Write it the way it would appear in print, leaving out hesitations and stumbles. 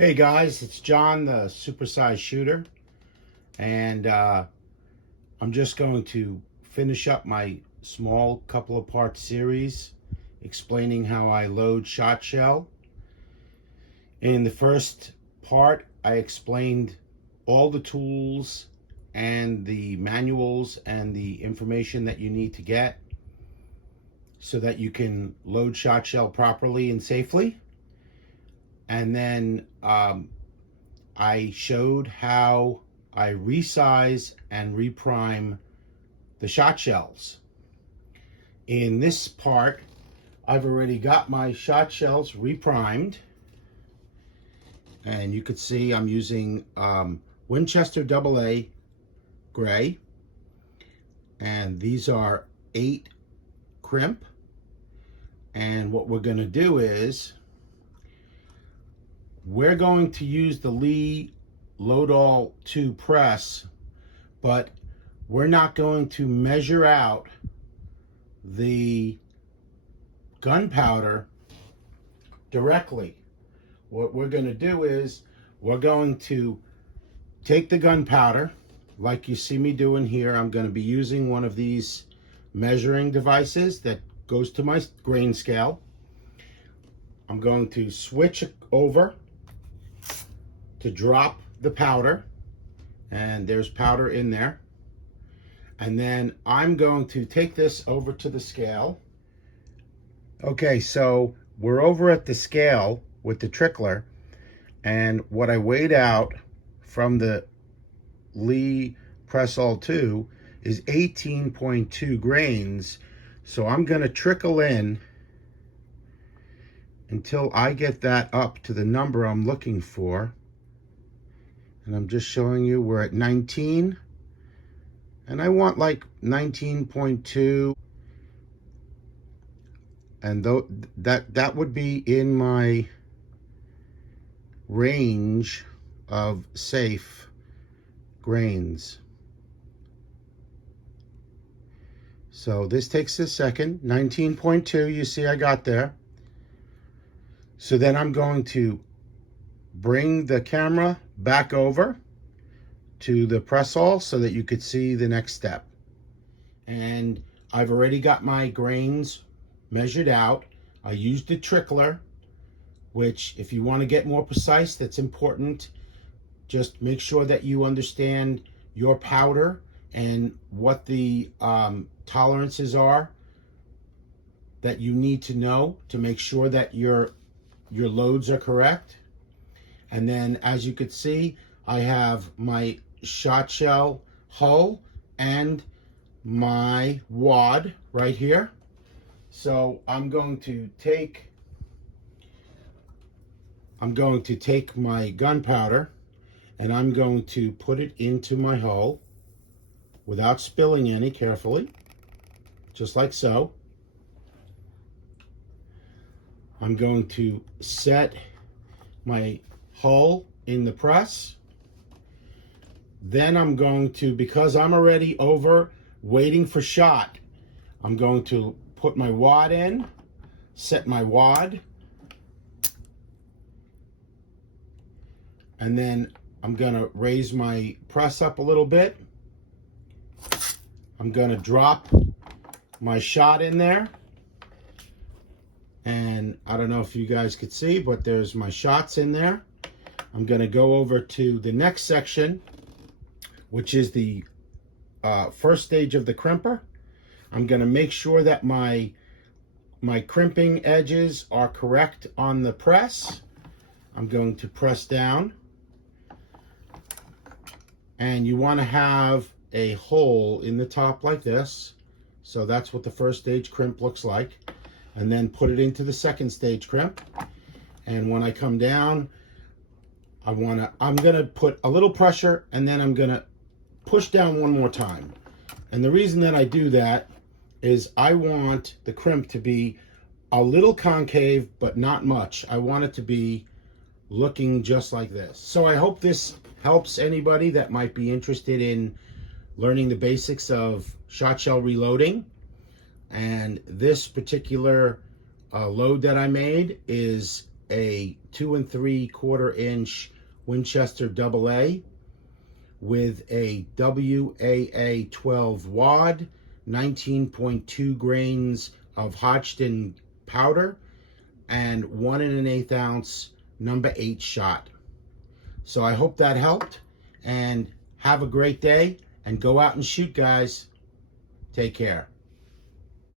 Hey guys, it's John, the supersized shooter, and I'm just going to finish up my small couple of part series explaining how I load Shotshell. In the first part, I explained all the tools and the manuals and the information that you need to get so that you can load Shotshell properly and safely. And then I showed how I resize and reprime the shot shells. In this part, I've already got my shot shells reprimed, and you could see I'm using Winchester AA gray, and these are 8 crimp. And what we're going to do is we're going to use the Lee Load-All 2 press, but we're not going to measure out the gunpowder directly. What we're going to do is we're going to take the gunpowder, like you see me doing here. I'm going to be using one of these measuring devices that goes to my grain scale. I'm going to switch over to drop the powder, and there's powder in there. And then I'm going to take this over to the scale. Okay, so we're over at the scale with the trickler, and what I weighed out from the Lee Press All 2 is 18.2 grains. So I'm going to trickle in until I get that up to the number I'm looking for. And I'm just showing you we're at 19, and I want like 19.2, and that would be in my range of safe grains. So this takes a second. 19.2, you see I got there. So then I'm going to bring the camera back over to the press all so that you could see the next step. And I've already got my grains measured out. I used a trickler, which if you want to get more precise, that's important. Just make sure that you understand your powder and what the tolerances are that you need to know to make sure that your loads are correct. And then, as you could see, I have my shot shell hull and my wad right here. So I'm going to take my gunpowder, and I'm going to put it into my hull without spilling any, carefully, just like so. I'm going to set my hull in the press. Then I'm going to, because I'm already over waiting for shot, I'm going to put my wad in, set my wad, and then I'm going to raise my press up a little bit. I'm going to drop my shot in there, and I don't know if you guys could see, but there's my shots in there. I'm going to go over to the next section, which is the first stage of the crimper. I'm going to make sure that my crimping edges are correct on the press. I'm going to press down, and you want to have a hole in the top like this. So that's what the first stage crimp looks like. And then put it into the second stage crimp. And when I come down, I'm gonna put a little pressure, and then I'm gonna push down one more time. And the reason that I do that is I want the crimp to be a little concave, but not much. I want it to be looking just like this. So I hope this helps anybody that might be interested in learning the basics of shot shell reloading. And this particular load that I made is a 2 3/4 inch Winchester AA with a WAA 12 wad, 19.2 grains of Hodgdon powder, and 1 1/8 ounce number 8 shot. So I hope that helped, and have a great day, and go out and shoot, guys. Take care.